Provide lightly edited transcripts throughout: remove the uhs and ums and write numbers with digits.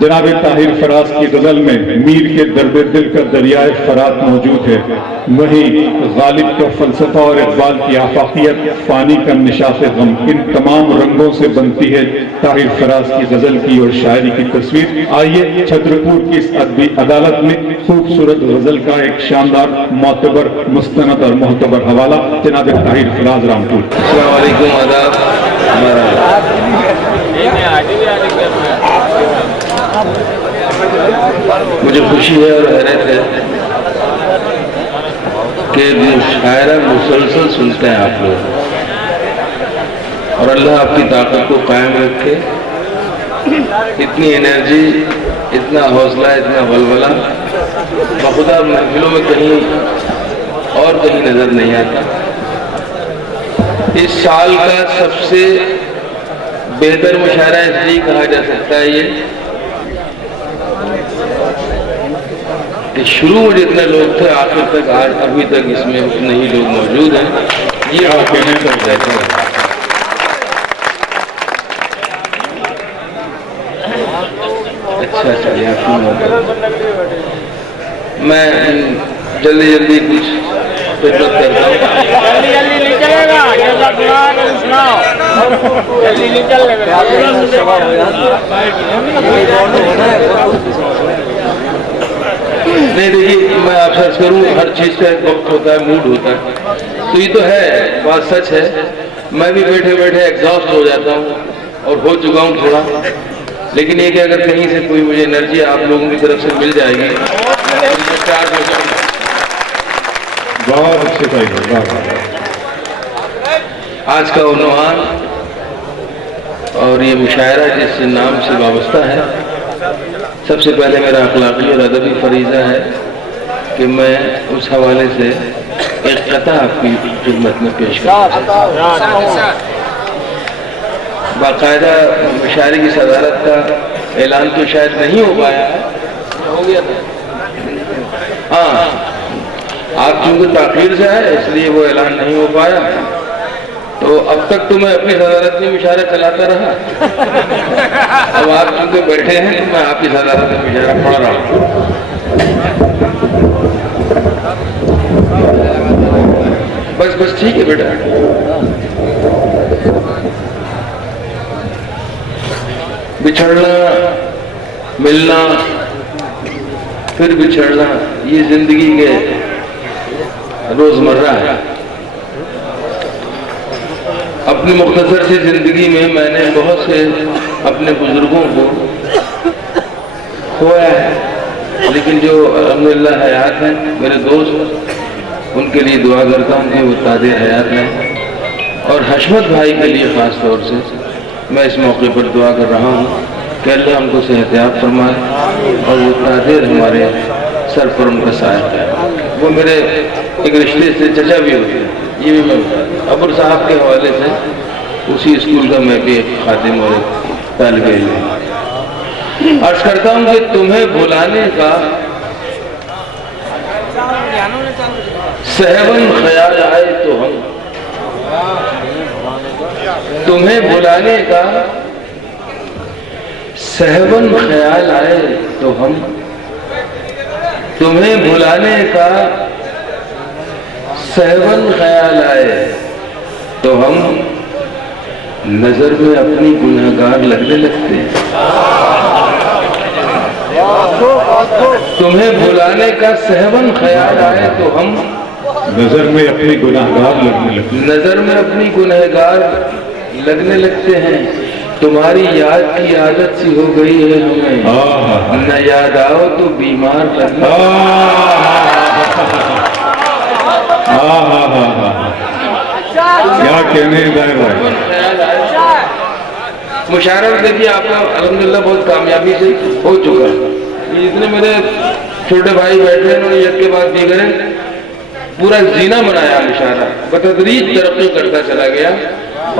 जनाब ताहिर फराज की गजल में मीर के दर्द दिल का दरियाए फरात मौजूद है, वहीं गालिब का फलसफा और इकबाल की आफाकियत, फानी का निशात गम, इन तमाम रंगों से बनती है ताहिर फराज की गजल की और शायरी की तस्वीर। आइए छतरपुर की इस अदबी अदालत में खूबसूरत गजल का एक शानदार मोतबर मुस्तनद और मोहतबर हवाला जनाब ताहिर फराज रामपुर। अस्सलाम वालेकुम, आदाब। मुझे खुशी है और हैरत है कि शायरा मुसलसल सुनते हैं आप लोग, और अल्लाह आपकी ताकत को कायम रखे। इतनी एनर्जी, इतना हौसला, इतना वलवला बखुदा महफिलों में कहीं और कहीं नजर नहीं आता। इस साल का सबसे बेहतर मुशायरा इसलिए कहा जा सकता है ये कि शुरू में जितने लोग थे आखिर तक आज अभी तक इसमें उतने ही लोग मौजूद हैं। ये कहने तक रहता है। अच्छा चलिए, मैं जल्दी जल्दी कुछ खिदमत करता हूँ। जल्दी नहीं चलेगा, जल्दी नहीं चलेगा। नहीं देखिए, मैं आपसे अर्ज करूँ, हर चीज का एक वक्त होता है, मूड होता है, तो ये तो है, बात सच है। मैं भी बैठे बैठे एग्जॉस्ट हो जाता हूँ और हो चुका हूँ थोड़ा, लेकिन ये कि अगर कहीं से कोई मुझे एनर्जी आप लोगों की तरफ से मिल जाएगी, बहुत अच्छे भाई। आज का उन्वान और ये मुशायरा जिस नाम से वाबस्ता है, सबसे पहले मेरा अखलाकी और अदबी फरीज़ा है कि मैं उस हवाले से एक कथा आपकी खिदमत में पेश करूँ। बाकायदा मुशायरे की सदारत का ऐलान तो शायद नहीं हो पाया है, हो गया था। हाँ, आप चूंकि ताखीर से है इसलिए वो ऐलान नहीं हो पाया, तो अब तक तो मैं अपनी सदारत में मुशायरा चलाता रहा। अब आप चूंकि बैठे हैं तो मैं आपकी सदारत में मुशायरा पढ़ रहा हूँ। बस बस ठीक है बेटा। बिछड़ना, मिलना, फिर बिछड़ना, ये जिंदगी के रोजमर्रा है। अपनी मुख्तसर सी जिंदगी में मैंने बहुत से अपने बुजुर्गों को खोया है, लेकिन जो अल्हम्दुलिल्लाह हयात हैं, मेरे दोस्त, उनके लिए दुआ करता हूँ कि वो ताज़े हयात हैं। और हशमत भाई के लिए ख़ास तौर से मैं इस मौके पर दुआ कर रहा हूँ कि अल्लाह हमको सेहतियाब फरमाए और वो ताज़े हमारे सर पर उनका साया है। वो मेरे एक रिश्ते से चचा भी होते हैं, ये भी मैं अबर साहब के हवाले से, उसी स्कूल का मैं भी एक खादिम और तालिब इल्म हूँ। अर्ज करता हूँ कि तुम्हें भुलाने का सहवन ख्याल आए तो हम, तुम्हें भुलाने का सहवन ख्याल आए तो हम, तुम्हें भुलाने का सहवन ख्याल आए तो हम नजर में अपनी गुनहगार लगने लगते हैं। तुम्हें भुलाने का सहवन ख्याल आए तो हम नजर में अपनी गुनहगार लगने लगते, नजर में अपनी गुनहगार लगने लगते हैं। तुम्हारी याद की आदत सी हो गई है हमें, न याद आओ तो बीमार लगना। क्या कहने मुशायरा देखिए आपका अल्हम्दुलिल्लाह बहुत कामयाबी से हो चुका है। जितने मेरे छोटे भाई बैठे हैं उन्होंने एक के बाद दीगर पूरा जीना बनाया, मुशायरा बतदरीज तरक्की करता चला गया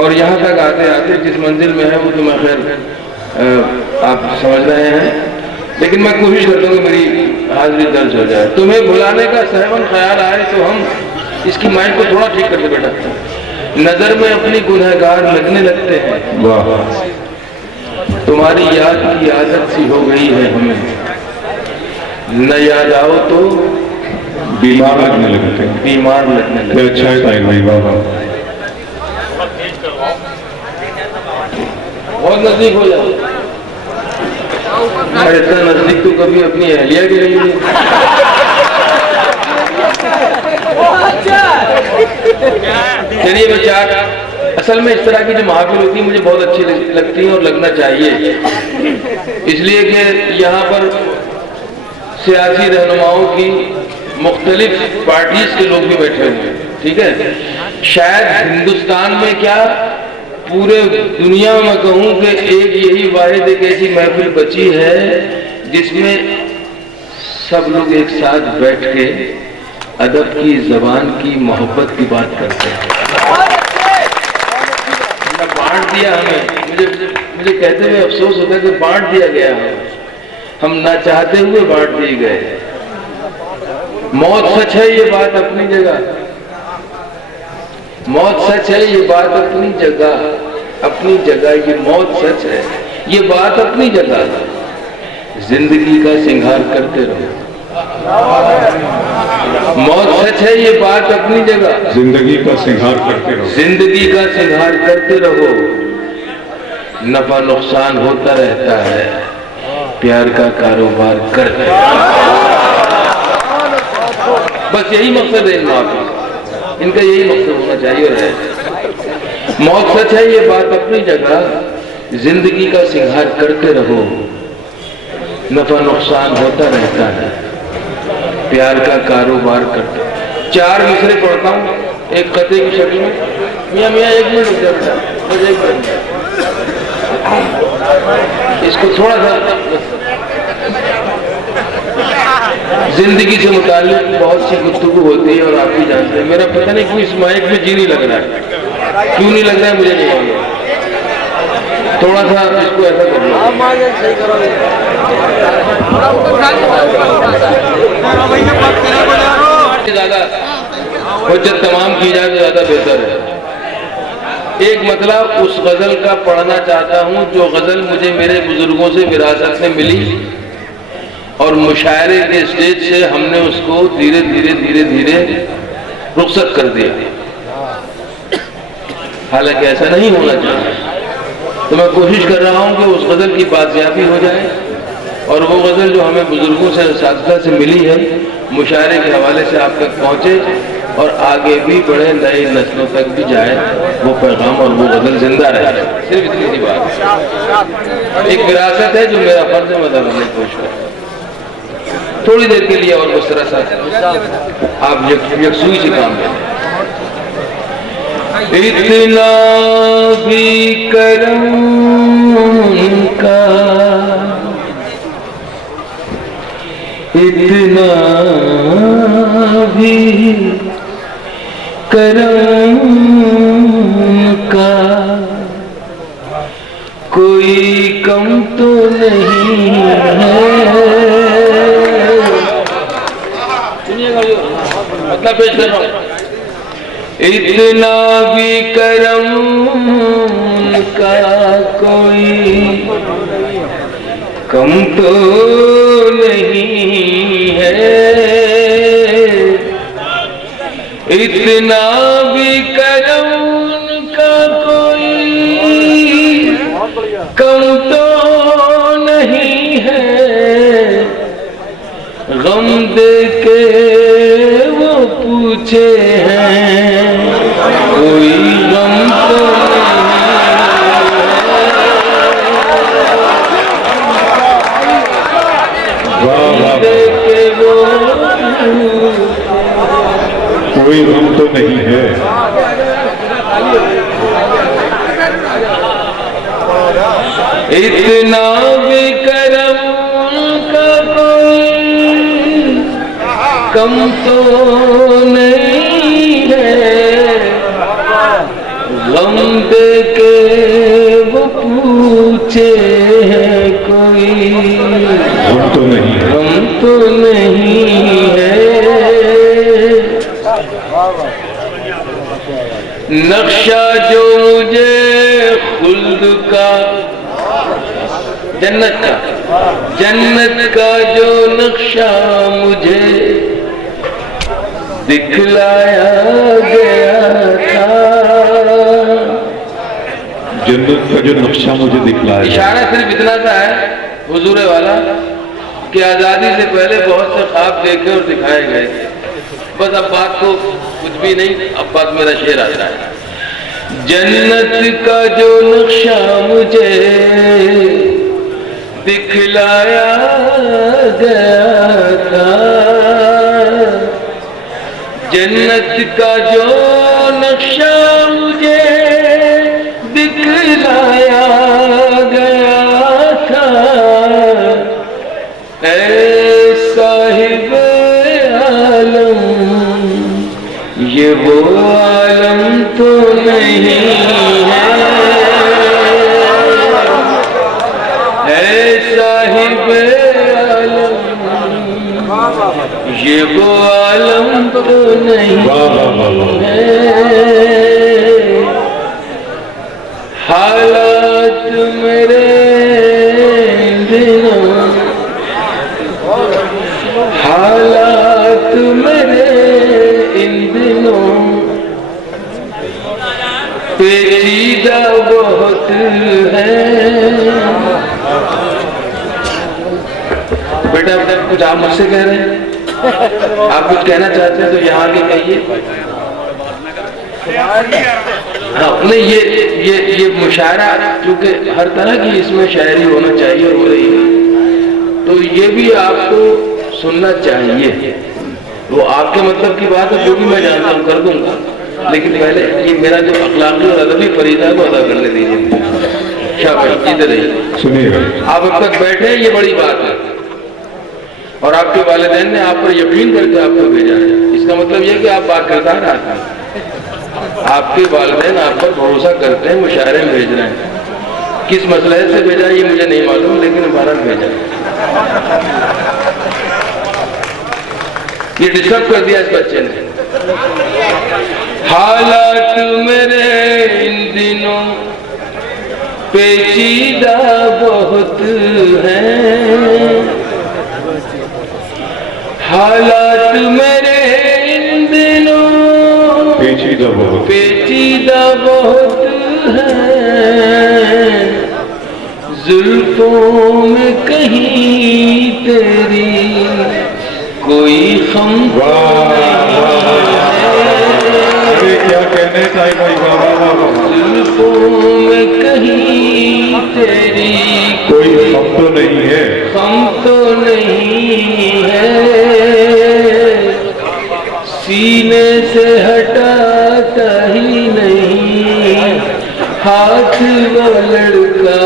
और यहाँ तक आते आते जिस मंजिल में है वो तो मैं खैर आप समझ रहे हैं, लेकिन मैं कोशिश करता हूँ कि मेरी हाजिरी दर्ज हो जाए। तुम्हें भुलाने का सहवन ख्याल आए तो हम, इसकी माइंड को थोड़ा ठीक करके बैठा, नजर में अपनी गुनहगार लगने लगते हैं। वाह, तुम्हारी याद की आदत सी हो गई है हमें, न याद आओ तो बीमार लगने लगते हैं। बीमार लगने ये लगे। अच्छा है ताई भाई बाबा। बहुत नजदीक हो जाओ। इतना नजदीक तो कभी अपनी अहलिया की नहीं है। चलिए मैं चार, असल में इस तरह की जो महफिल होती है मुझे बहुत अच्छी लगती है और लगना चाहिए, इसलिए कि यहाँ पर सियासी रहनुमाओं की मुख्तलिफ पार्टीज के लोग भी बैठे हुए हैं, ठीक है। शायद हिंदुस्तान में क्या पूरे दुनिया में कहूँ कि एक यही वाहिद एक ऐसी महफिल बची है जिसमें सब लोग एक साथ बैठ के अदब की, जबान की, मोहब्बत की बात करते हैं। बांट दिया हमें, मुझे कहते हुए अफसोस होता है कि बांट दिया गया है, हम ना चाहते हुए बांट दिए गए। मौत सच है ये बात अपनी जगह, मौत सच है ये बात अपनी जगह, अपनी जगह ये मौत सच है ये बात अपनी जगह। जिंदगी का सिंगार करते रहो, मौत सच है ये बात अपनी जगह, जिंदगी का सिंगार करते रहो, जिंदगी का सिंगार करते रहो। नफा नुकसान होता रहता है, प्यार का कारोबार करते रहो। बस यही मकसद है इनका, यही मकसद होना चाहिए और है। मौत सच है ये बात अपनी जगह, जिंदगी का सिंगार करते रहो। नफा नुकसान होता रहता है, प्यार का कारोबार करते। चार मिसरे पढ़ता हूँ एक कते की शक्ल में। मियाँ मियाँ एक मिनट रुक जाओ, बस एक मिनट, इसको थोड़ा सा। जिंदगी से मुताल्लिक बहुत सी गुफ्तगू होती है और आप भी जानते हैं। मेरा पता नहीं क्यों इस माइक में जी नहीं लग रहा है, क्यों नहीं लग रहा है मुझे नहीं मालूम। थोड़ा सा इसको ऐसा कर लो, ज्यादा हुज्जत तमाम की जाए तो ज्यादा बेहतर है। एक मतलब उस गजल का पढ़ना चाहता हूँ जो गजल मुझे मेरे बुजुर्गों से विरासत में मिली और मुशायरे के स्टेज से हमने उसको धीरे धीरे धीरे धीरे रुखसत कर दिया। हालांकि ऐसा नहीं होना चाहिए, तो मैं कोशिश कर रहा हूं कि उस गजल की बाजियाबी हो जाए और वो गजल जो हमें बुजुर्गों से, साथीदार से मिली है, मुशायरे के हवाले से आप तक पहुंचे और आगे भी बढ़े, नई नस्लों तक भी जाए वो पैगाम और वो गजल जिंदा रहे। सिर्फ इतनी सी बात, एक विरासत है जो मेरा फर्ज है, मैं करने की कोशिश कर। थोड़ी देर के लिए और उस तरह सा आप यकसुई से काम करें। इतना भी करम का, इतना भी करम का कोई कम तो नहीं है। मतलब पेश कर रहा हूं। इतना भी करम का कोई कम तो नहीं है, इतना भी करम का कोई कम तो नहीं है। गम दे के वो पूछे हैं कोई गम तो नहीं, दे के वो कोई गम तो नहीं है। इतना भी करम का कोई कम तो नहीं है। गम दे के वो पूछे है कोई गम तो नहीं है, गम तो नहीं है। नक्शा जो मुझे खुल्द का जन्नत का जो नक्शा मुझे दिखलाया गया था। जन्नत का जो नक्शा मुझे दिखलाया। इशारा सिर्फ इतना सा है हुजूर वाला कि आजादी से पहले बहुत से ख्वाब देखे और दिखाए गए। बस अब बात तो कुछ भी नहीं, अब बात मेरा शेर आता है। जन्नत का जो नक्शा मुझे दिखलाया गया था, जन्नत का जो नक्शा मुझे दिखलाया गया था, ऐ साहिब आलम ये वो आलम तो नहीं है, ऐ साहिब आलम ये वो आलम तो नहीं है। हालात मेरे दिनों, हालात मेरे इन दिनों पेचीदा बहुत है। बेटा कुछ आप मुझसे कह रहे हैं, आप कुछ कहना चाहते हैं तो यहाँ आके कहिए। हाँ नहीं, ये मुशायरा क्योंकि हर तरह की इसमें शायरी होना चाहिए, हो रही है, तो ये भी आपको सुनना चाहिए। वो आपके मतलब की बात है, जो भी मैं जानता हूँ कर दूंगा, लेकिन पहले ये मेरा जो अखलाकी और अदबी फरीदा है वो अदा करने दीजिए। शाबाश, इधर रहिए, सुनिएगा। आप अब तक बैठे हैं, ये बड़ी बात है, और आपके वालिदैन ने आप पर यकीन करके आपको भेजा है। इसका मतलब यह कि आप बाकिरदार आदमी, आपके वालिदैन आप पर भरोसा करते हैं, मुशायरे में भेज रहे हैं। किस मसले से भेजा ये मुझे नहीं मालूम, लेकिन हमारा भेजा। ये डिस्टर्ब कर दिया इस बच्चे ने। हालात मेरे इन दिनों पेचीदा बहुत हैं, हालात मेरे इन दिनों पेचीदा बहुत हैं। जुल्फों में कहीं तेरी कोई खम अरे क्या कहने चाहिए भाई, जुल्फों में कहीं तेरी कोई खम तो नहीं है, खम तो नहीं है। सीने से हटाता ही नहीं हाथ वो लड़का,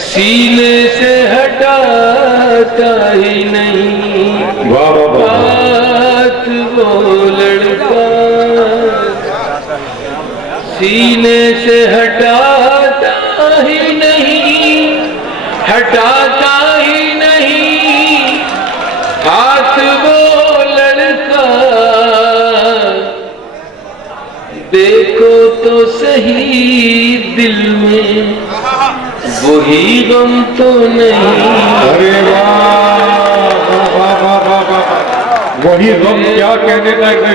सीने से हटाता ही नहीं हाथ वो लड़का, सीने से हटाता ही नहीं, हटाता ही नहीं हाथ वो लड़का। देखो तो सही दिल में वही गम तो नहीं। अरे वाह, वही गम क्या कहने लायक है,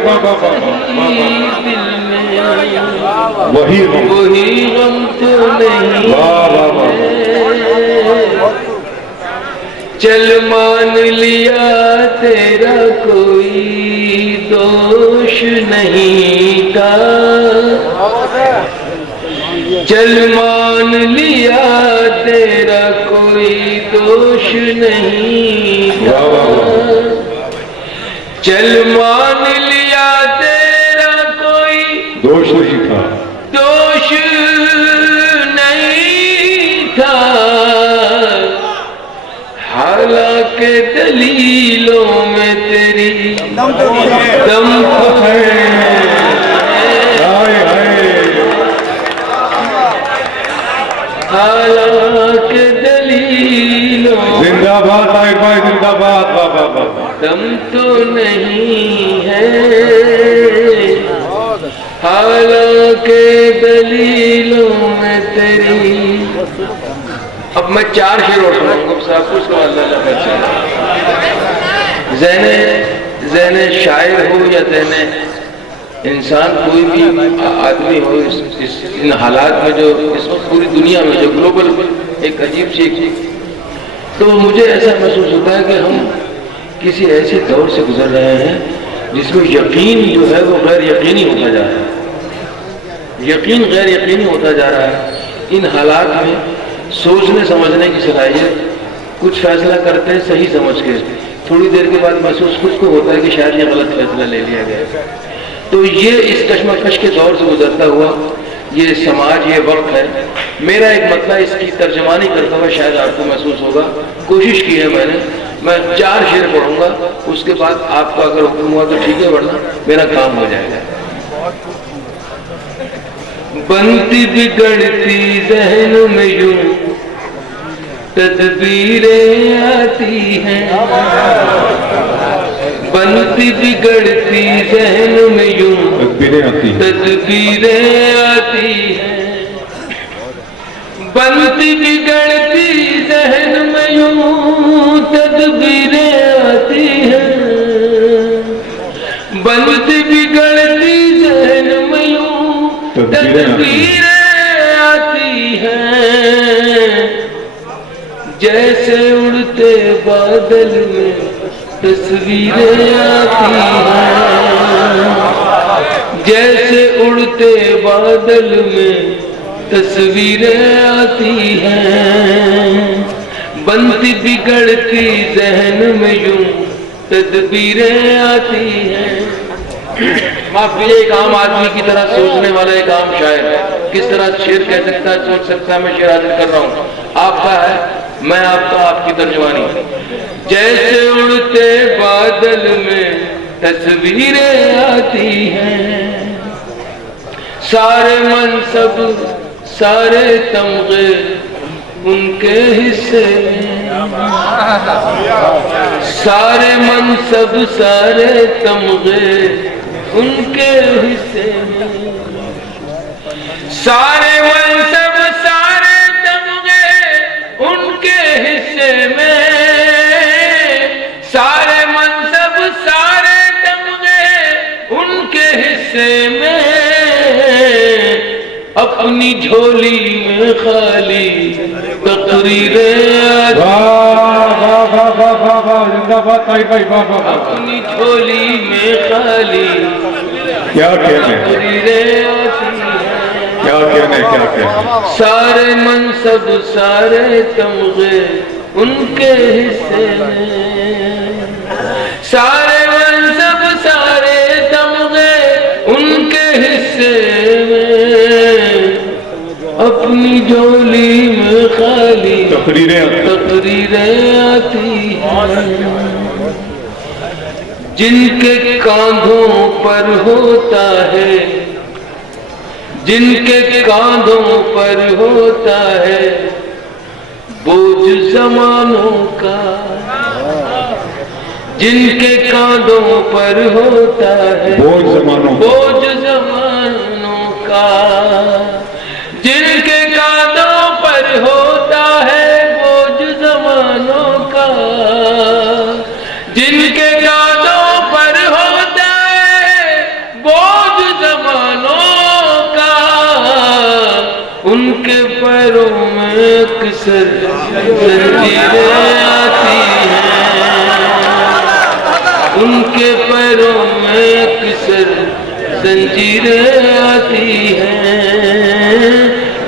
दिल में वही गम तो नहीं। वाह। चल मान लिया तेरा कोई दोष नहीं था, चल मान लिया तेरा कोई दोष नहीं था, चल मान लिया तेरा कोई दोष नहीं था, दोष नहीं था। हालांकि दलीलों में तेरी दम तो है। हालांकि दलीलों जिंदाबाद भाई, जिंदाबाद, दम तो नहीं है। हालांकि दलीलों में तेरी अब मैं 4 शेर और सुनाऊंगा साहब, कुछ को अल्लाह का ज़हने शायर हो या ज़हने इंसान, कोई भी आदमी हो, इन हालात में जो इस वक्त पूरी दुनिया में जो ग्लोबल एक अजीब सी, तो मुझे ऐसा महसूस होता है कि हम किसी ऐसे दौर से गुजर रहे हैं जिसमें यकीन जो है वो गैर यकीनी होता जा रहा है, यकीन गैर यकीनी होता जा रहा है। इन हालात में सोचने समझने की सलाहियत, कुछ फैसला करते हैं सही समझ के, थोड़ी देर के बाद महसूस खुद को होता है कि शायद ये गलत फैसला ले लिया गया। तो ये इस कश्मकश के दौर से गुजरता हुआ ये समाज, ये वक्त है। मेरा एक मतलब इसकी तर्जमानी करता हुआ शायद आपको महसूस होगा, कोशिश की है मैंने। मैं 4 शेर पढ़ूंगा, उसके बाद आपका अगर हुक्म हुआ तो ठीक है, वरना मेरा काम हो जाएगा। बनती बिगड़ती जहन में यूं तदबीरें आती हैं, बनती बिगड़ती जहन में यूं तदबीरें आती हैं, बनती बिगड़ती जहन में यूं तदबीरें आती हैं, बनती बिगड़ती जहन में यूं तदबीरें आती हैं, जैसे उड़ते बादल में तस्वीरें आती हैं, जैसे उड़ते बादल में तस्वीरें आती हैं, बनती बिगड़ती जहन में यूं तदबीरें आती हैं। माफ कीजिए, एक आम आदमी की तरह सोचने वाला एक आम शायर किस तरह शेर कह सकता है, सोच सकता है, मैं शेर हाजिर कर रहा हूँ। आपका है, मैं आपका, आपकी तर्जुमानी। जैसे उड़ते बादल में तस्वीरें आती हैं, सारे मनसब सारे तमगे उनके हिस्से में, सारे मनसब सारे तमगे उनके हिस्से में, सारे मनसब सारे तमगे उनके हिस्से में, सारे मनसब सारे तमगे उनके हिस्से में, अपनी झोली में खाली तकरीरें अपनी झोली में खाली क्या कहने, क्या कहने, क्या कहने। सारे मनसब सारे तमगे उनके हिस्से में, सारे मनसब सारे तमगे उनके हिस्से में, अपनी झोली में खाली तकरीरें आती हैं, जिनके कांधों पर होता है, जिनके कांधों पर होता है बोझ जमानों का, जिनके कांधों पर होता है बोझ जमानों का, जिनके कांधों पर होता है बोझ जमानों का, जिनके कांधों पर होता है बोझ जमानों का, उनके पैरों में अक्सर जंजीरें आती हैं, उनके पैरों में अक्सर जंजीरें आती हैं,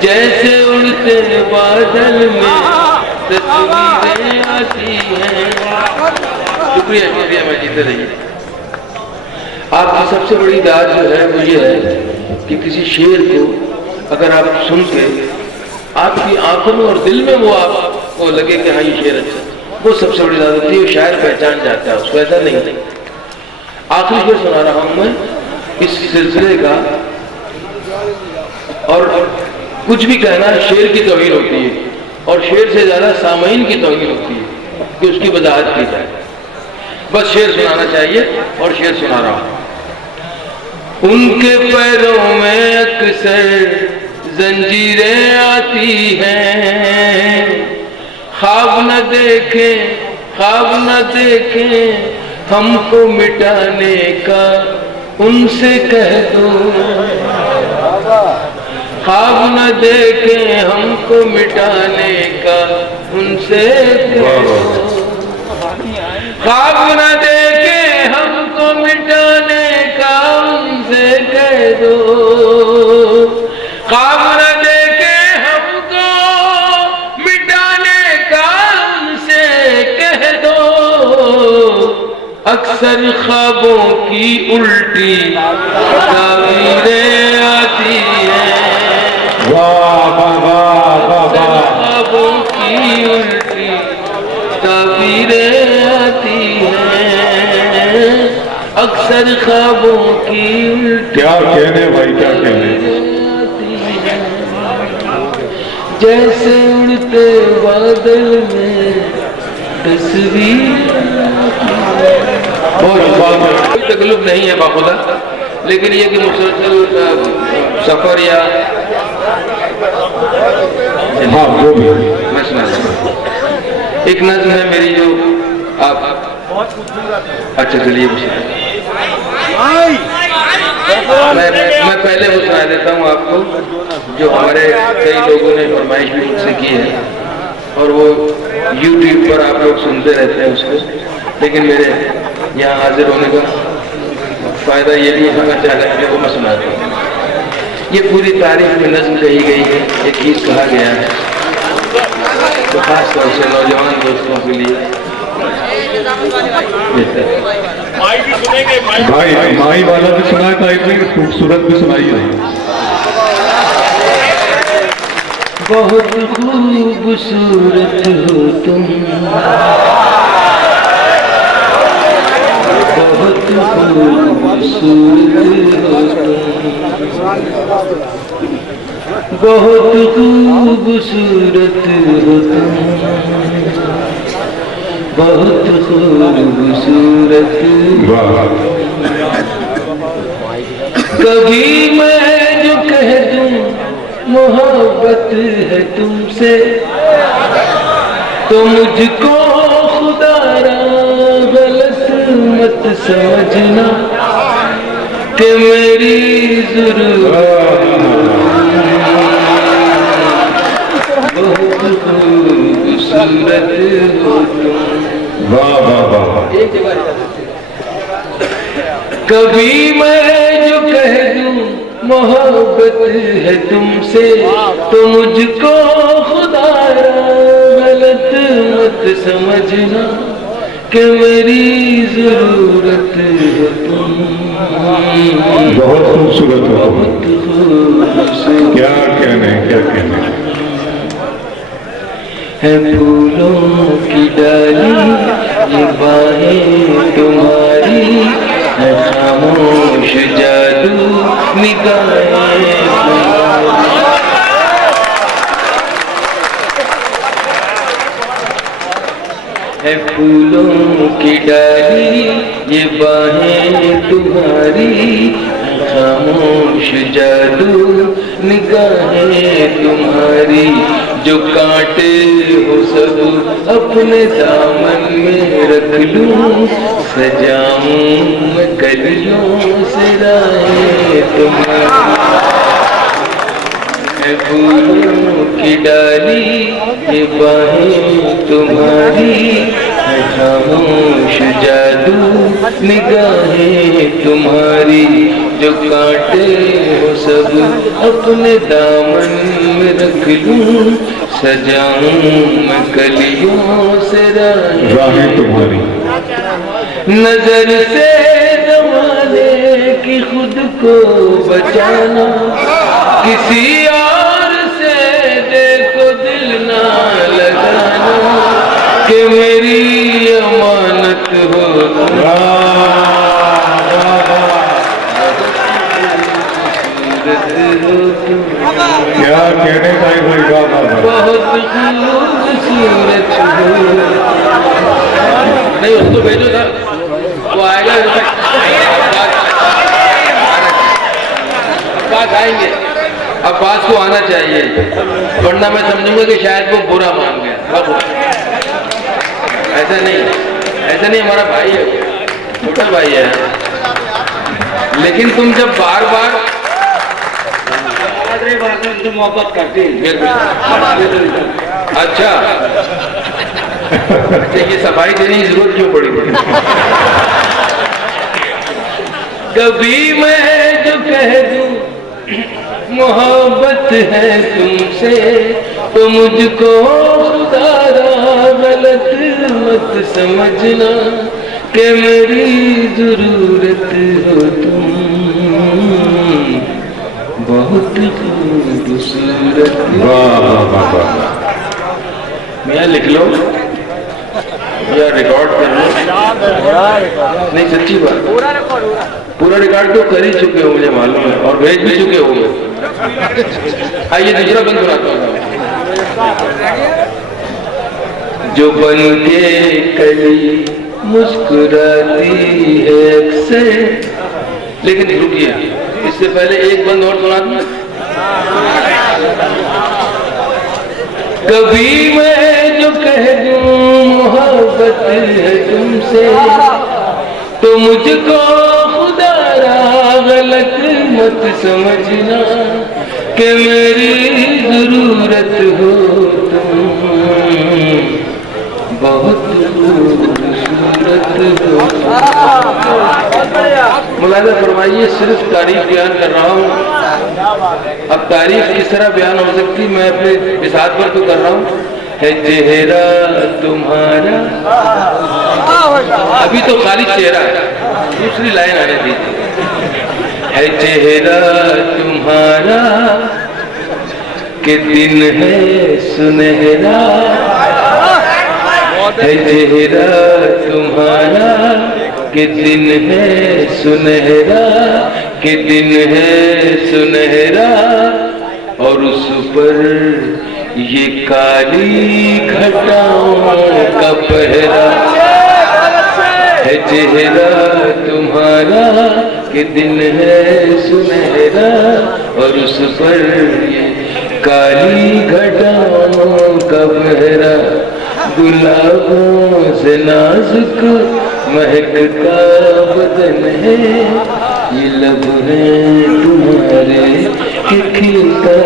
जैसे उड़ते बादल में तस्वीरें आती हैं। शुक्रिया, शुक्रिया, मैं जीते रहिए। आपकी सबसे बड़ी दाद जो है वो ये है कि किसी शेर को अगर आप सुन के आपकी आंखों में और दिल में वो आपको लगे कि हाँ ये शेर अच्छा, वो सबसे बड़ी दाद होती है। शायर पहचान जाता है उसको, ऐसा नहीं। आखिरी शेर सुना रहा हूं मैं इस सिलसिले का, और कुछ भी कहना शेर की तौहीन होती है, और शेर से ज्यादा सामईन की तौहीन होती है कि उसकी वजाहत की जाए। बस शेर सुनाना चाहिए और शेर सुना रहा हूं। उनके पैरों में अक्सर जंजीरें आती हैं, ख्वाब न देखें, ख्वाब न देखें हमको मिटाने का, उनसे कह दो। ख्वाब न देखें हमको मिटाने का, उनसे कह दो। ख्वाब न देखें हमको मिटाने का, उनसे कह दो। ख्वाब न देखें हमको मिटाने का, उनसे कह दो। अक्सर ख्वाबों की उल्टी ताबीरें आती हैं। ख्वाबों की उल्टी ताबीरें आती हैं। अक्सर ख्वाबों की उल्टी क्या कहने भाई, क्या कहने। जैसे उड़ते बादल में तस्वीर। कोई तकलीफ नहीं है बाखुदा, लेकिन ये कि मुसलसल सफर या हाँ वो भी मैं सुना एक नज़्म है मेरी जो आप अच्छा चलिए मैं पहले वो सुना देता हूँ आपको, जो हमारे कई लोगों ने फरमाइश भी मुझसे की है और वो YouTube पर आप लोग सुनते रहते हैं उसको, लेकिन मेरे यहाँ हाजिर होने का फायदा ये भी उठाना चाह रहे हैं कि वो मैं सुनाता हूँ। ये पूरी तारीख में नज़्म कही गई है, एक गीत कहा गया है, तो खास तौर से नौजवान दोस्तों के लिए। भाई माई वाला भी सुनाया था, इतनी खूबसूरत भी सुनाई है। बहुत खूबसूरत हो तुम, बहुत खूबसूरत हो तुम, बहुत खूबसूरत हो तुम, बहुत खूबसूरत। कभी मैं जो कह दूं मोहब्बत है तुमसे, तो मुझको खुदारा गलत मत समझना कि मेरी ज़रूरत। बहुत खूबसूरत हो तुम। वाह वाह वाह। कभी मैं जो कह दूं मोहब्बत है तुमसे, तो मुझको खुदारा गलत मत समझना कि मेरी ज़रूरत है तुम। बहुत खूबसूरत हो, बहुत खूबसूरत। क्या कहने, क्या कहने। है फूलों की डाली ये बाहें तुम्हारी, है खामोश जादू निगाहें। है फूलों की डाली ये बाहें तुम्हारी, खामोश जादू निगाहें तुम्हारी। जो कांटे हो सब अपने दामन में रख लूं, सजाऊं मैं कलियों से राहें तुम्हारी। है फूलों की डाली ये बाहें तुम्हारी, है खामोश जादू निगाहें तुम्हारी। जो कांटे हो सब अपने दामन में रख लूं, सजाऊं मैं कलियों से राहें तुम्हारी। नजर से जमाने की खुद को बचाना, किसी और से देखो दिल ना लगाना कि मेरी अमानत हो। क्या कहने का ही कोई बात है। बहुत खूबसूरत हो। नहीं उसको भेजो था, वो आएगा अब्बास आएंगे। अब्बास को आना चाहिए, वरना मैं समझूंगा कि शायद वो बुरा मान गया। ऐसा नहीं, हमारा भाई है, छोटा भाई है। लेकिन तुम जब बार बार मोहब्बत करती अच्छा ये सफाई देने की जरूरत क्यों पड़ी? कभी मैं जो कह दूं मोहब्बत है तुमसे तो मुझको खुदारा गलत मत समझना कि मेरी जरूरत हो तुम बहुत खूबसूरत। वाह वाह वाह वाह। मैं लिख लो या रिकॉर्ड कर लो। नहीं सच्ची बात, पूरा रिकॉर्ड तो कर ही चुके हो मुझे मालूम है, और भेज भी चुके होंगे। आइए दूसरा बंद सुनाता हूँ। जो बन के कली मुस्कुराती है अक्सर, लेकिन रुकिए, इससे पहले एक बंद और सुना दूं। कभी मैं जो कह दूं मोहब्बत है तुमसे तो मुझको खुदारा गलत मत समझना कि मेरी जरूरत हो तुम बहुत खूबसूरत हो। मुलाज़ा फरमाइए, सिर्फ तारीफ बयान कर रहा हूँ। अब तारीफ किस तरह बयान हो सकती, मैं अपने मिसाल पर तो कर रहा हूँ। है चेहरा तुम्हारा, अभी तो खाली चेहरा है, दूसरी लाइन आने दीजिए। है चेहरा तुम्हारा कि दिन है सुनहरा, है चेहरा तुम्हारा कि दिन है सुनहरा, कि दिन है सुनहरा, और उस पर ये काली घटाओं का पहरा। है चेहरा तुम्हारा कि दिन है सुनहरा, और उस पर ये काली घटाओं का पहरा। गुलाबों से नाजुक महकता बदन है, ये लब है तुम्हारे कि खिलता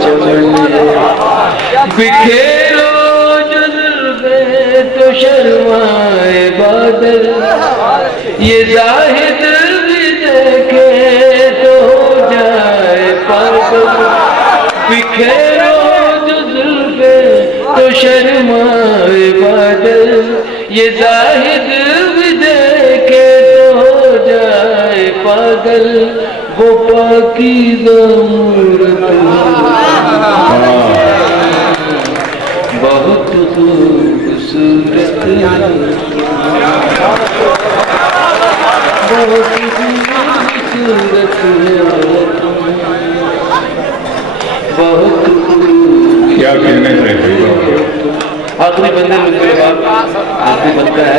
चमन है। बिखेरो जो जुल्फे तो शर्माए बादल, ये जाहिद भी देखे तो हो जाए पागल। बिखेरो जो जुल्फे तो शर्माए बादल, ये जाहिद भी देखे तो हो जाए पागल। वो पाकीज़ा मूरत बहुत खूबसूरत, बहुत खूबसूरत, बहुत क्या कहने थे? आखिरी बंदे मेरे बाद आखिरी बंदा है,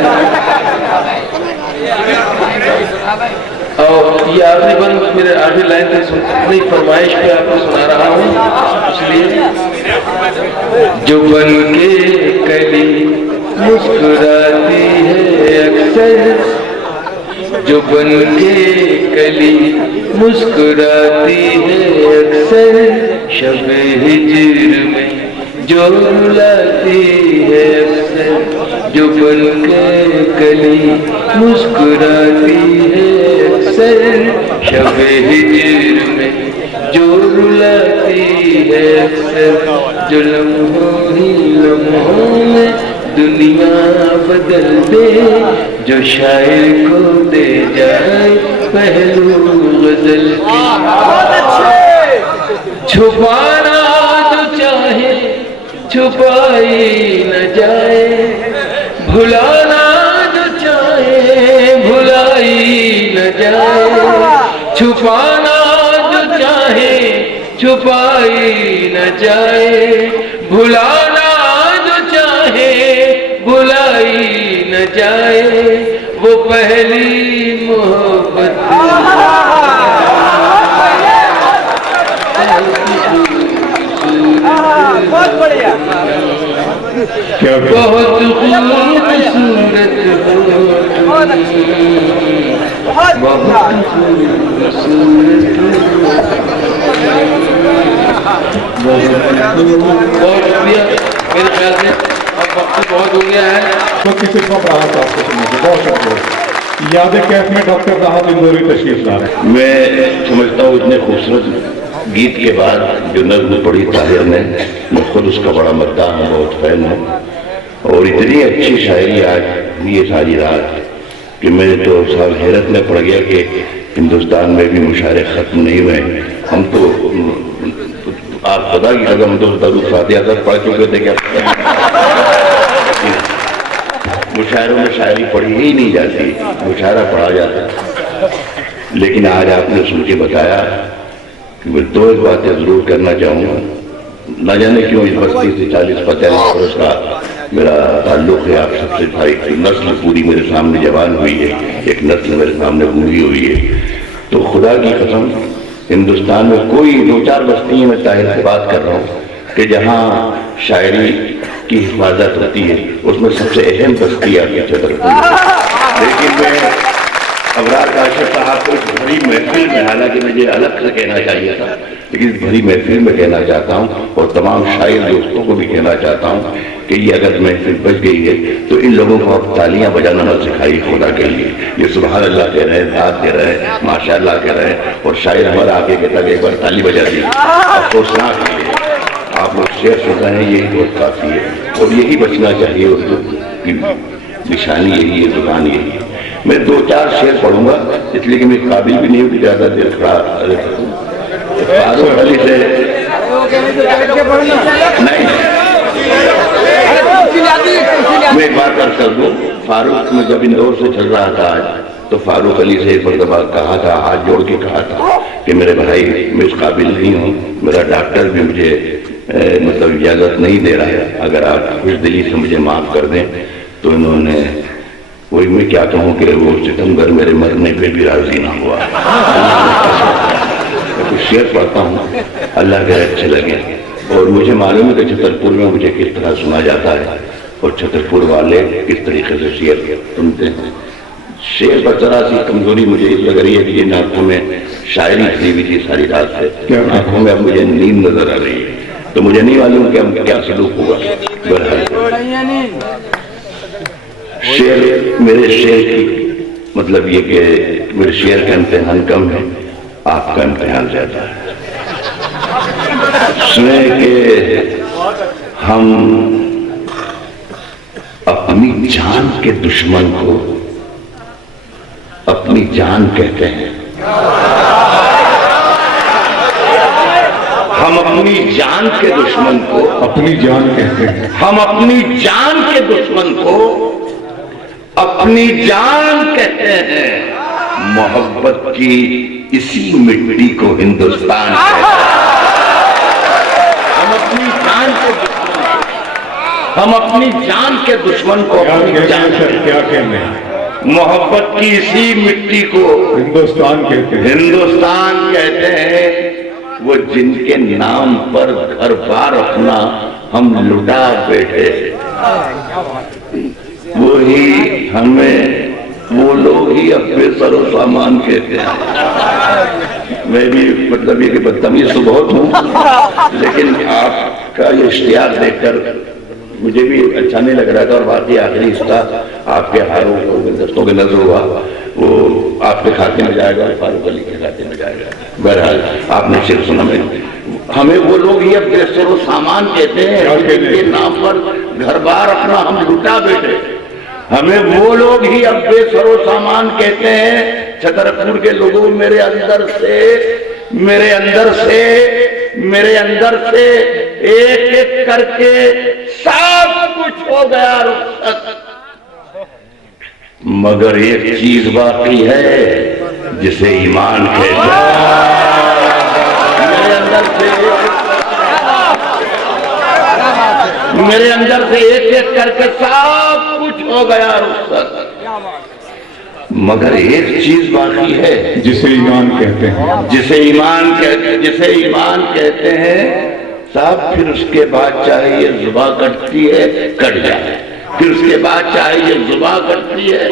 और ये आखिरी बंद मेरे आखिरी लाइन तक अपनी फरमाइश पे आपको सुना रहा हूँ, इसलिए। जो बन के कली मुस्कुराती है अक्सर, जो बन के कली मुस्कुराती है अक्सर, शब हिज्र में जो रुलाती है अक्सर। जो बन के कली मुस्कुराती है अक्सर, शब हिज्र में जो रुलाती है अक्सर। जो लम्हों ही लम्हों में दुनिया बदल दे, जो शायर को दे जाए पहलू गजल के। छुपाना जो चाहे छुपाई न जाए, भुलाना जो चाहे भुलाई न जाए। छुपाना जो चाहे छुपाई न जाए, भुलाना जो चाहे भुलाई न जाए। वो पहली मोहब्बत बहुत बढ़िया। क्या बहुत खूबसूरत बहुत शुक्रिया। मेरे ख्याल से अब वक्त बहुत हो गया है। तो किसी को राहत आपको सुनने से बहुत शुक्रिया। याद कैफ में डॉक्टर राहत इंदौरी तशरीफ ला रहे हैं। मैं समझता हूँ इतने खूबसूरत गीत के बाद जो नज़्म पढ़ी ताहिर ने, मैं खुद उसका बड़ा मद्दाह हूँ, बहुत फैन हूँ। और इतनी अच्छी शायरी आज हुई है सारी रात कि मैं तो साल हैरत में पड़ गया कि हिंदुस्तान में भी मुशायरे ख़त्म नहीं हुए। हम तो आप खुदा की कसम तो दरूद फातिहा तक पढ़ चुके थे क्या मुशायरों में शायरी पढ़ी ही नहीं जाती, मुशायरा पढ़ा जाता। लेकिन आज आपने सुन के बताया कि मैं दो एक बातें जरूर करना चाहूँगा। न जाने क्यों इस बस्ती से 40-45 वर्ष का मेरा ताल्लुक है आप सबसे। भाई नस्ल पूरी मेरे सामने जवान हुई है, एक नस्ल मेरे सामने बूढ़ी हुई है। तो खुदा की कसम हिंदुस्तान में कोई 2-4 बस्ती मैं ताहिर से बात कर रहा हूँ कि जहाँ शायरी की हिफाजत होती है, उसमें सबसे अहम बस्ती आपकी छतरपुर है। लेकिन मैं अबरार काशिफ साहब को इस भरी महफिल में, हालांकि मुझे अलग से कहना चाहिए था, लेकिन इस भरी महफिल में कहना चाहता हूँ और तमाम शायर दोस्तों को भी कहना चाहता हूँ कि ये अगर महफिल बच गई है तो इन लोगों को आप तालियां बजाना मत सिखाइए खुदा के लिए। ये सुभान अल्लाह कह रहे हैं, दाद कह रहे हैं, माशाअल्लाह कह रहे हैं, और शायर हमारा आगे कहता है एक बार ताली बजा दी। अफसोसनाक है आप लोग शेर सुन रहे हैं, यही बहुत काफी है और यही बचना चाहिए। उर्दू की निशानी यही है, जुबान यही है। मैं 2-4 शेर पढ़ूंगा इसलिए कि मैं काबिल भी नहीं हूँ कि ज्यादा देर खड़ा फारूक अली से नहीं। मैं एक बात कर दूं, फारूक में जब इंदौर से चल रहा था आज, तो फारूक अली से एक मरतबा कहा था, हाथ जोड़ के कहा था कि मेरे भाई मैं इस काबिल नहीं हूँ, मेरा डॉक्टर भी मुझे मतलब इजाजत नहीं दे रहा है, अगर आप खुश दिली से मुझे माफ कर दें। तो इन्होंने वही मैं क्या कहूँ कि वो सितमगर मेरे मरने पे भी राजी ना हुआ। कुछ शेर पढ़ता हूँ, अल्लाह के अच्छे लगे। और मुझे मालूम है कि छतरपुर में मुझे किस तरह सुना जाता है और छतरपुर वाले किस तरीके से शेर सुनते हैं। शेर पर जरा सी कमजोरी मुझे लग रही है कि इन आंखों में शायरी खड़ी हुई थी सारी रात से, आंखों में अब मुझे नींद नजर आ रही है, तो मुझे नहीं मालूम कि हम क्या सलूक हुआ। शेर मेरे शेर की मतलब ये कि मेरे शेर का इम्तिहान कम है, आपका इम्तिहान ज्यादा है। सुने कि हम अपनी जान के दुश्मन को अपनी जान कहते हैं। हम अपनी जान के दुश्मन को अपनी जान कहते हैं। हम अपनी जान के दुश्मन को अपनी जान कहते हैं। मोहब्बत की इसी मिट्टी को हिंदुस्तान कहते हैं। हम अपनी जान के दुश्मन, हम अपनी जान के दुश्मन को अपनी जान क्या कहते हैं? मोहब्बत की इसी मिट्टी को हिंदुस्तान कहते हैं। हिंदुस्तान कहते हैं। वो जिनके नाम पर घर बार अपना हम लुटा बैठे, वही हमें वो लोग ही अपने सरो सामान कहते हैं। मैं भी मतलब ये कि बदतमीज तो बहुत हूँ, लेकिन आपका ये इश्तिहार देखकर मुझे भी अच्छा नहीं लग रहा था। और बाकी आखिरी हिस्सा आपके हारों गुलदस्तों के नजर हुआ, वो आपके खाते में जाएगा और फारूक अली के खाते में जाएगा। बहरहाल आपने सिर्फ सुना, हमें वो लोग ही अपने सरो सामान कहते हैं जिनके नाम पर घर बार अपना हम लुटा बैठे। हमें वो लोग ही अब बेसरो सामान कहते हैं। छतरपुर के लोगों मेरे अंदर से एक एक करके सब कुछ हो गया रुखसत, मगर एक चीज बाकी है जिसे ईमान कहते हैं। मेरे अंदर से एक एक करके सब कुछ हो गया रुखसत, मगर एक चीज बाकी है जिसे ईमान कहते हैं। जिसे ईमान कहते हैं। साहब फिर उसके बाद चाहे ये जुबान कटती है कट जाए, फिर उसके बाद चाहे ये जुबान कटती है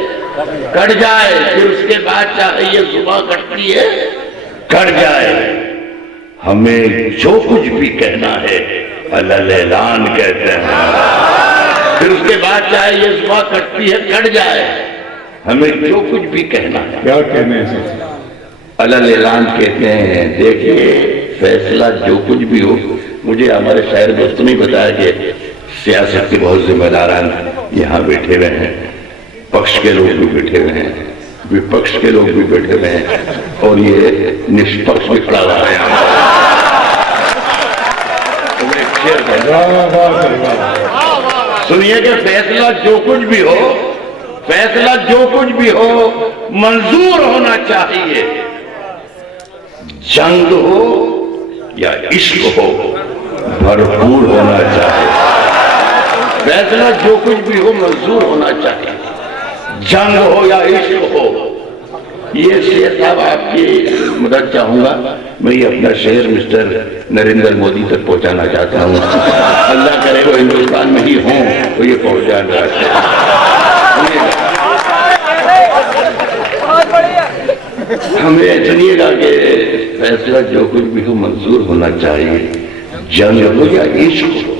कट जाए, फिर उसके बाद चाहे ये जुबान कटती है कट जाए, हमें जो कुछ भी कहना है अल्लाह ऐलान कहते हैं। फिर उसके बाद चाहे ये जुबान कटती है कट जाए, हमें जो कुछ भी कहना है क्या कहने हैं अल्लाह ऐलान कहते हैं। देखिए फैसला जो कुछ भी हो, मुझे हमारे शायर दोस्तों ने बताया कि सियासत के बहुत जिम्मेदारान यहाँ बैठे हुए हैं, पक्ष के लोग भी बैठे हुए हैं, विपक्ष के लोग भी बैठे हुए हैं और ये निष्पक्ष भी खड़ा रहा है। सुनिए कि फैसला जो कुछ भी हो, फैसला जो कुछ भी हो मंजूर होना चाहिए। जंग हो या इश्क हो भरपूर होना चाहिए। फैसला जो कुछ भी हो मंजूर होना चाहिए, जंग हो या इश्क हो। ये शेर साहब आपकी मदद चाहूंगा, मैं ये अपना शेर मिस्टर नरेंद्र मोदी तक पहुंचाना चाहता हूं। अल्लाह करे वो हिंदुस्तान में ही हों तो ये पहुंचाना हमें सुनिएगा कि फैसला जो कुछ भी हो मंजूर होना चाहिए, जंग हो या इश्क हो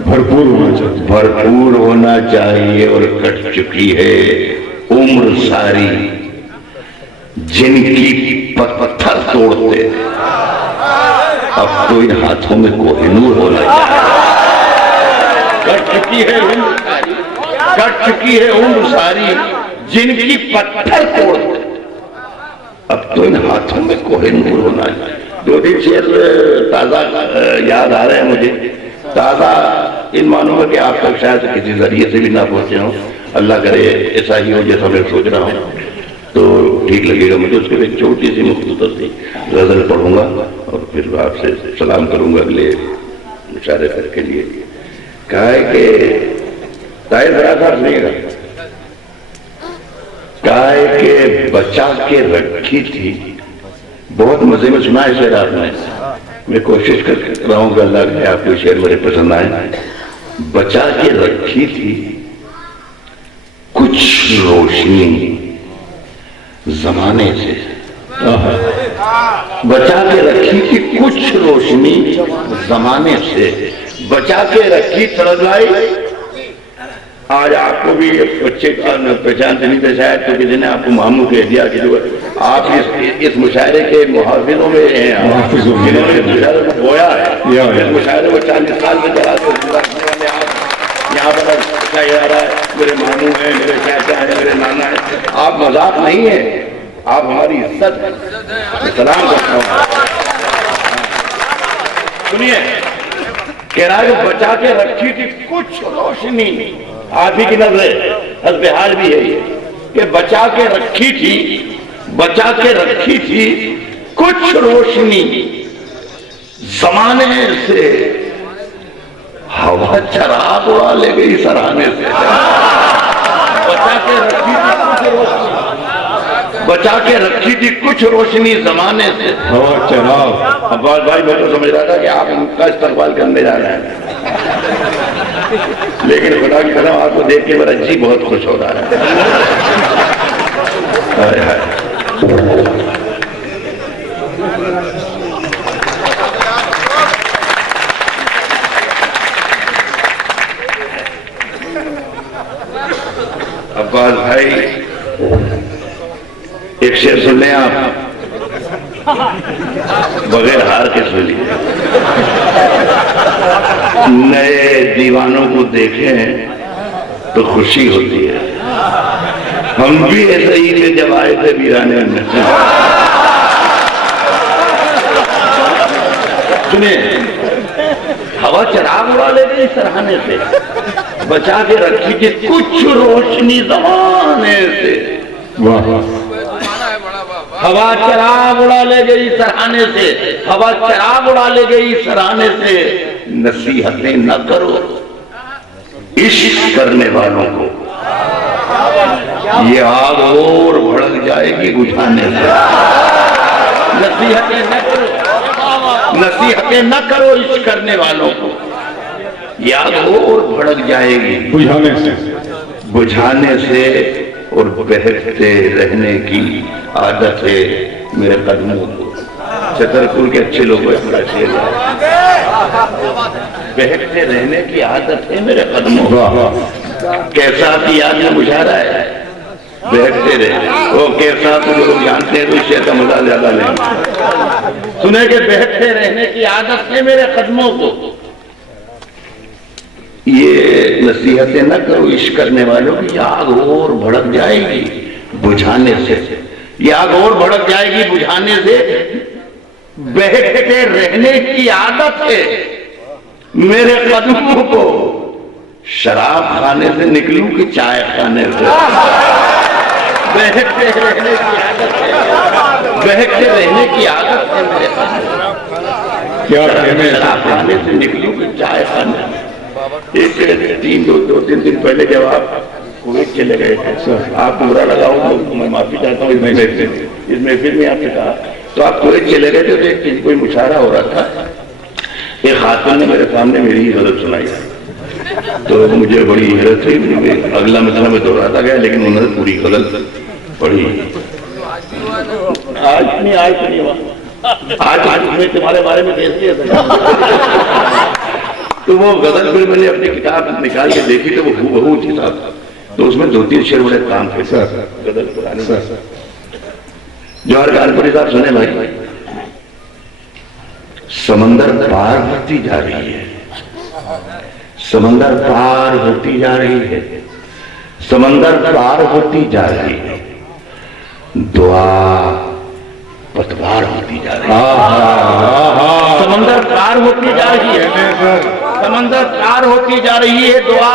भरपूर होना चाहिए, भरपूर होना चाहिए। और कट चुकी है उम्र सारी जिनकी पत्थर तोड़ते, अब तो इन हाथों में कोहिनूर होना चाहिए। कट चुकी है उम्र सारी, कट चुकी है उम्र सारी जिनकी पत्थर तोड़ते, अब तो इन हाथों में कोहिनूर होना चाहिए। दो दिन शेर ताजा याद आ रहे हैं मुझे, ताजा इन मानूंगा कि आप तक शायद किसी जरिए से भी ना पहुंचे हो। अल्लाह करे ऐसा ही हो जैसा मैं सोच रहा हूँ तो ठीक लगेगा मुझे। उसके लिए छोटी सी मुख्तसर सी गजल पढ़ूंगा और फिर आपसे सलाम करूंगा अगले मुशारे के लिए। कहा है कि ताहिर साहब सुनिएगा, कहा है कि बचा के रखी थी, बहुत मजे में सुना है शेर आपने, मैं कोशिश कर रहा हूं कि अल्लाह के आपको शेर मेरे पसंद आए। बचा के रखी थी कुछ रोशनी जमाने से, बचा के रखी थी कुछ रोशनी जमाने से, बचा के रखी तड़लाई। आज आपको भी बच्चे का पहचान नहीं था शायद, तो किसी ने आपको मामू कह दिया कि जो आप इस मुशायरे के मुहाफिजों में हैं, जिन्होंने इस मुशायरे को बोया है। इस मुशायरे को 40 साल में चला यहाँ पर अच्छा आ रहा है, मेरे मामू हैं, मेरे चाचा हैं, मेरे नाना है। आप मजाक नहीं है, आप हमारी इज्जत है, सलाम करता हूँ। सुनिए कह रहा है बचा के रखी थी कुछ रोशनी, आप ही की नजर हस्बेहाल भी है ये कि बचा के रखी थी, बचा के रखी थी कुछ रोशनी जमाने से, हवा शराब उड़ा ले गई सराहने से। बचा के रखी थी कुछ रोशनी, बचा के रखी थी कुछ रोशनी जमाने से, हवा चराब। अब्बास भाई मैं तो समझ रहा था कि आप उनका इस्तेमाल करने जा रहे हैं, लेकिन खुदा की कसम आपको देख के मेरा जी बहुत खुश हो रहा है। हाय हाय। अब्बास भाई एक शेर सुन लें आप, बगैर हार के सुन लीजिए। नए दीवानों को देखें तो खुशी होती है, हम भी ऐसे ही थे जब आए थे वीराने में। सुने हवा चराग उड़ा ले गई सराहने से, बचा के रखी थी कुछ रोशनी जमाने से। वाह, हवा चराग उड़ा ले गई सराहने से, हवा चराग उड़ा ले गई सराहने से। नसीहतें न करो इश्क करने वालों को, ये आग और भड़क जाएगी बुझाने से। नसीहतें न करो, नसीहतें न करो इश्क करने वालों को, याद हो और भड़क जाएगी बुझाने से और बहकते रहने की आदत है मेरे कदमों को। छतरपुर के अच्छे लोग बहकते रहने की आदत है मेरे कदमों को। कैसा आपकी याद में बुझा रहा है, बहकते रहे वो कैसा तो जो लोग जानते हैं तो इससे का मजा ज्यादा नहीं सुने के बहकते रहने की आदत है मेरे कदमों को। ये नसीहतें न करो इश्क करने वालों की, आग और भड़क जाएगी बुझाने से, ये आग और भड़क जाएगी बुझाने से। बहकते रहने की आदत है मेरे कदमों को। शराब खाने से निकलूं कि चाय खाने से, बहकते रहने की आदत है, बहकते रहने की आदत है मेरे कदमों को। शराब खाने से निकलूं कि चाय खाने। एक दो तीन दिन पहले जब आप कुवैत चले गए थे, आपको बुरा लगा हो तो मैं माफी चाहता हूँ। इस महफिल में आपने कहा तो आप कुवैत चले गए थे तो एक कोई मुशायरा हो रहा था। एक खातून ने मेरे सामने मेरी ही गजल सुनाई तो मुझे बड़ी हैरत हुई। अगला मसला में दोहराता गया लेकिन उन्होंने पूरी गजल पढ़ी। आज मैं तुम्हारे बारे में देख लिया तो वो गजल फिर मैंने अपनी किताब निकाल के देखी तो वो हूबहू थी साहब। तो उसमें 2-3 शेर बड़े काम थे गजल पुरानी। जौहर कानपुरी साहब सुने भाई, समंदर पार होती जा रही है, समंदर पार होती जा रही है, समंदर पार होती जा रही है, दुआ पतवार होती जा रही है। समंदर पार होती जा रही है, समंदर पार होती जा रही है, दुआ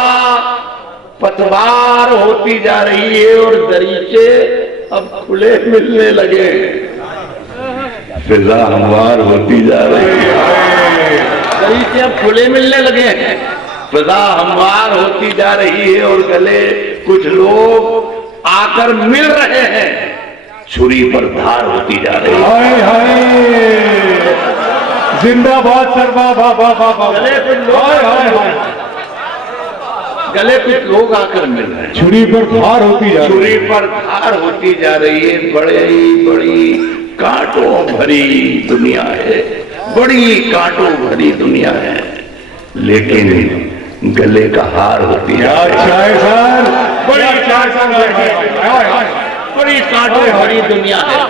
पतवार होती जा रही है और दरीचे अब खुले मिलने लगे, फिजा हमवार होती जा रही है। दरीचे अब खुले मिलने लगे, फिजा हमवार होती जा रही है और गले कुछ लोग आकर मिल रहे हैं, छुरी पर धार होती जा रही है। हाय हाय जिंदाबाद सर, गले कुछ लोग गले कुछ लोग आकर मिल रहे हैं, छुरी पर धार होती जा रही है, छुरी पर धार होती जा रही है। बड़ी बड़ी कांटों भरी दुनिया है, बड़ी कांटों भरी दुनिया है, लेकिन गले का हार होती है। अच्छा है सर, बड़ी बड़ी कांटों भरी दुनिया है,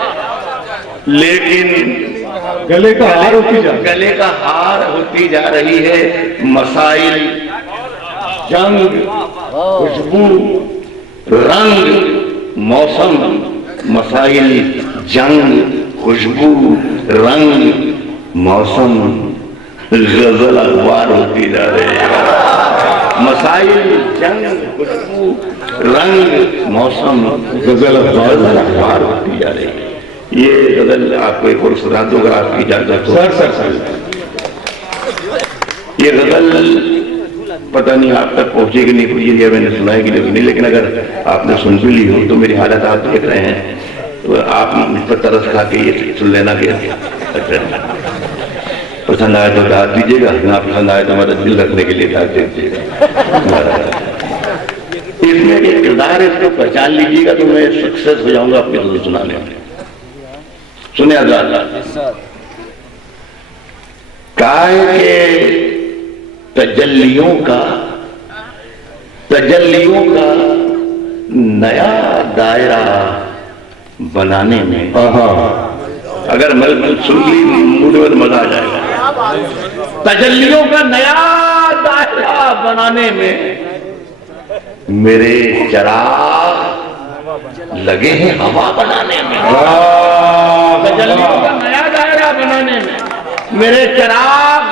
लेकिन गले का हार होती जा गले का हार होती जा रही है। मसाइल, जंग, खुशबू, रंग, मौसम, मसाइल, जंग, खुशबू, रंग, मौसम, गजल अखबार होती जा रही है। मसाइल, जंग, खुशबू, रंग, मौसम, गजल अखबार होती जा रही है। ये गजल आपको एक और सुना दो अगर आपकी इजाजत हो। सर ये गजल पता नहीं आप तक पहुंचेगी नहीं पहुंची, मैंने सुनाएगी नहीं, लेकिन अगर आपने सुन भी ली हो तो मेरी हालत आप देख रहे हैं तो आप मुझ पर तरस खा के ये सुन लेना कि पसंद आए तो दाद दीजिएगा, ना पसंद आए तो हमारा दिल रखने के लिए दाद दे दीजिएगा। इसमें एक किरदार है, इसको पहचान लीजिएगा तो मैं सक्सेस हो जाऊंगा अपनी गजल सुनाने में। सुने आजाद काय के तजल्लियों का नया दायरा बनाने में, अगर मैं सुन ली मूड में तो मजा आ जाएगा। तजल्लियों का नया दायरा बनाने में मेरे चिराग लगे हैं हवा बनाने में। तजल्लियों का नया दायरा बनाने में मेरे चिराग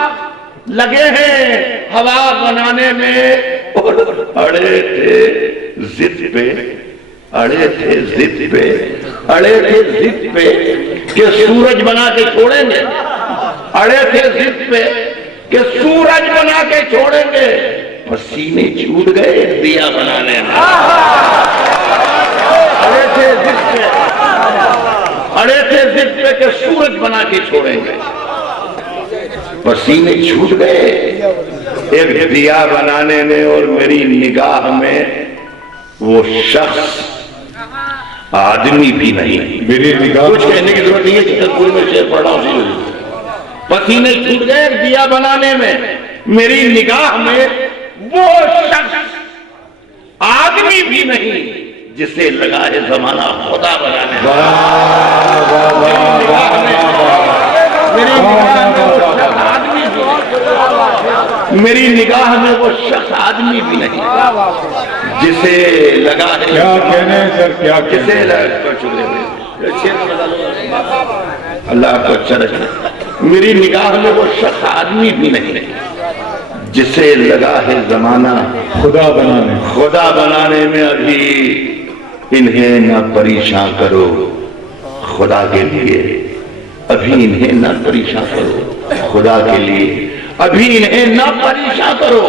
लगे हैं हवा बनाने में। और अड़े थे जिद पे, अड़े थे जिद पे, अड़े थे जिद पे कि सूरज बना के छोड़ेंगे, अड़े थे जिद पे कि सूरज बना के छोड़ेंगे, पसीने छूट गए दिया बनाने में। अड़े थे जिद पे, अड़े थे जिद पे कि सूरज बना के छोड़ेंगे, पसीने छूट गए एक दिया बनाने में, और मेरी निगाह में वो शख्स आदमी भी नहीं। मेरी निगाह कुछ कहने की जरूरत नहीं है, चित्रकूट में शेर पढ़ा उसी। पसीने छूट गए दिया बनाने में, मेरी निगाह में वो शख्स आदमी भी नहीं जिसे लगा है जमाना खुदा बनाने में। मेरी निगाह में वो शख्स आदमी भी नहीं जिसे लगा है। क्या कहने सर, क्या जिसे अल्लाह आपको अच्छा रखे। मेरी निगाह में वो शख्स आदमी भी नहीं जिसे लगा है जमाना खुदा बनाने। खुदा बनाने में। अभी इन्हें न परेशान करो खुदा के लिए, अभी इन्हें न परेशान करो खुदा के लिए, अभी इन्हें न परेशान करो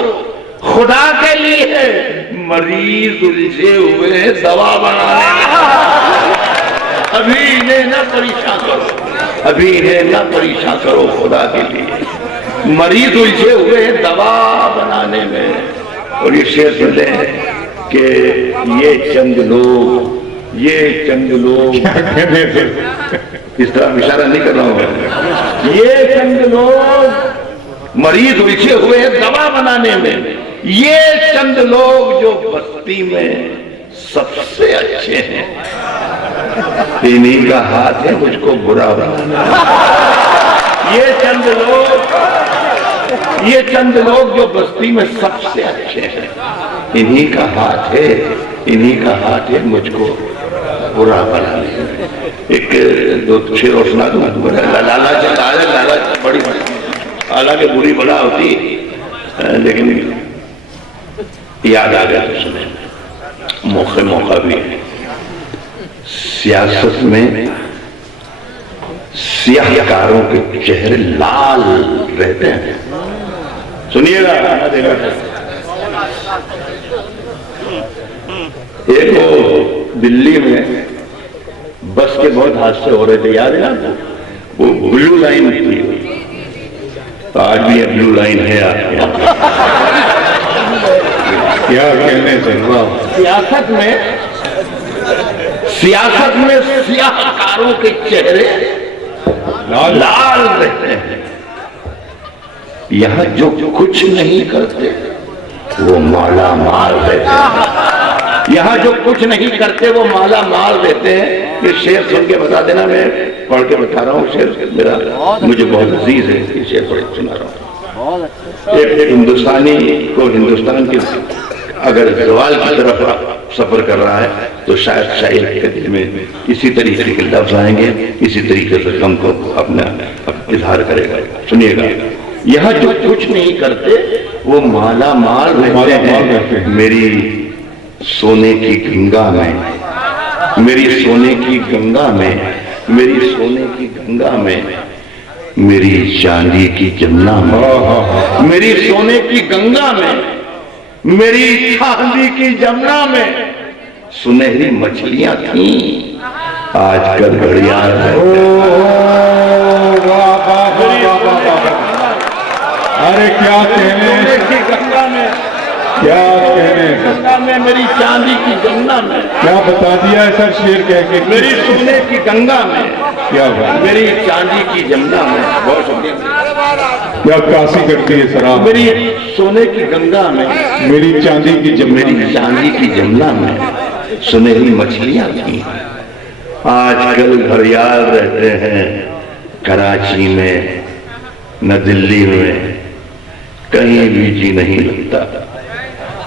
खुदा के लिए। मरीज उलझे हुए दवा बनाने, अभी इन्हें न परेशान करो, अभी इन्हें न परेशान करो खुदा के लिए। मरीज उलझे हुए दवा बनाने में। और ये शेर सुन लें कि ये चंद लोग क्या कहने सर, इस तरह इशारा नहीं कर रहा हूं, ये चंद लोग मरीज उलझे हुए दवा बनाने में, ये चंद लोग जो बस्ती में सबसे अच्छे हैं, इन्हीं का हाथ है मुझको बुरा बनाना। ये चंद लोग जो बस्ती में सबसे अच्छे हैं, इन्हीं का हाथ है, इन्हीं का हाथ है मुझको बुरा बनाने में। एक दो शेर और सुना दूं। लालच बड़ी हालांकि बुरी बला होती, लेकिन याद आ गया तो सुने। मौका भी है। सियासत में सियाहकारों के चेहरे लाल रहते हैं। सुनिएगा, एक वो दिल्ली में बस के बहुत हादसे हो रहे थे, याद है ना? वो ब्लू लाइन थी, तो आज भी ये ब्लू लाइन है आपके यहाँ। क्या कहने सर, वाह। सियासत में सियाहकारों के चेहरे लाल रहते हैं। यहां जो कुछ नहीं करते वो माला माल रहते हैं। यहां जो कुछ नहीं करते वो माला माल रहते हैं। ये शेर सुन के बता देना, मैं पढ़ के बता रहा हूँ। शेर मेरा मुझे बहुत अजीज है, ये शेर पढ़ के सुना रहा हूँ। एक हिंदुस्तानी को हिंदुस्तान के अगर जवाल की तरफ सफर कर रहा है तो शायद शायर के दिल में इसी तरीके के लफ्ज आएंगे, इसी तरीके से गम को अपना इजहार करेगा। सुनिएगा, यहाँ जो कुछ नहीं करते वो माला माल रहते हैं। मेरी सोने की गंगा में, मेरी सोने की गंगा में, मेरी सोने की गंगा में, मेरी चांदी की जमुना में, मेरी सोने की गंगा में, मेरी चांदी की जमुना में सुनहरी मछलियां थीं, आजकल घड़ियाल है। अरे क्या कहने की गंगा में, क्या कहने गंगा में, मेरी चांदी की जमुना में, क्या बता दिया है सर शेर कह के। मेरी सोने की गंगा में, क्या बात, मेरी चांदी की जमुना में। बहुत शुक्रिया। क्या काशी करती है सर आप। मेरी सोने की गंगा में, मेरी चांदी की जमुना, मेरी चांदी की जमुना में सुनहरी मछलियां थी, आजकल घड़ियाल रहते हैं कराची में, न दिल्ली में, कहीं भी जी नहीं लगता।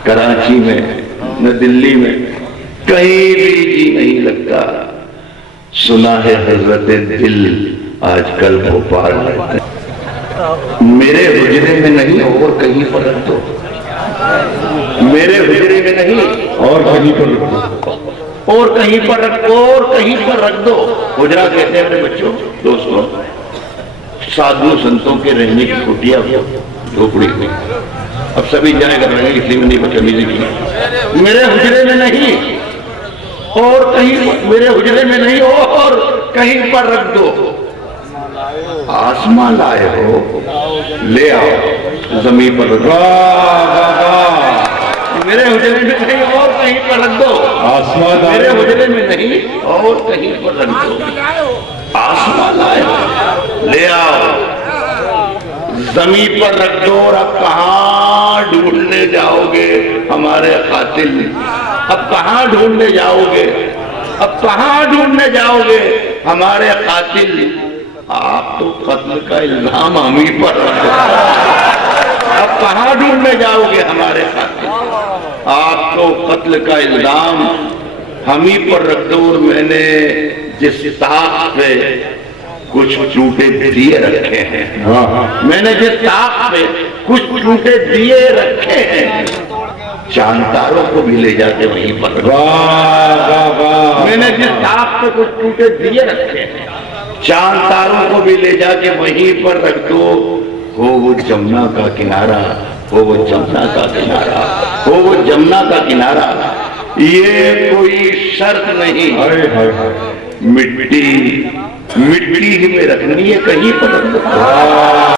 कराची में न दिल्ली में कहीं भी जी नहीं लगता। सुना है हजरत दिल आजकल भोपाल रहते हैं। मेरे हुजरे में नहीं और कहीं पर रख दो, मेरे हुजरे में नहीं और कहीं पर रखो, और कहीं पर रख दो, और कहीं पर रख दो। हुजरा कहते हैं मेरे बच्चों, दोस्तों, साधु संतों के रहने की कुटिया झोपड़ी में। अब सभी जाए कर रहे हैं, इसलिए में नहीं बदतमीजी की। मेरे हुजरे में नहीं और कहीं, मेरे हुजरे में नहीं और कहीं पर रख दो। आसमां लाए हो, ले आओ, जमीन पर रख दो। मेरे हुजरे में कहीं और कहीं पर रख दो। आसमान मेरे हुजरे में नहीं और कहीं पर रख दो। आसमां लाए हो, ले आओ, जमीन पर रख दो। और अब कहां ढूंढने जाओगे हमारे कातिल? अब कहां ढूंढने जाओगे? अब कहां ढूंढने जाओगे हमारे कातिल? आप तो कत्ल का इल्जाम हम ही पर रख दो। अब कहां ढूंढने जाओगे हमारे कातिल? आप तो कत्ल का इल्जाम हम ही पर रख दो। और मैंने जिस ताक पे कुछ टूटे दिए रखे हैं, मैंने जिस ताक पे कुछ टूटे दिए रखे हैं, चांद तारों को भी ले जाके वहीं पर रख दो। मैंने जिस ताक पे कुछ टूटे दिए रखे हैं, चांद तारों को भी ले जाके वहीं पर रख दो। हो वो जमुना का किनारा, हो वो जमुना का किनारा, हो वो जमुना का किनारा। ये कोई शर्त नहीं, मिट्टी मिट्टी ही में रखनी है, कहीं पर रख दो।